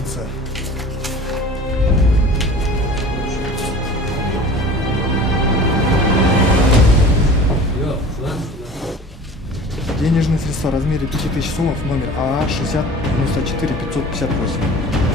яйца. Денежные средства в размере 5000 сомов, номер АА 60 94 558.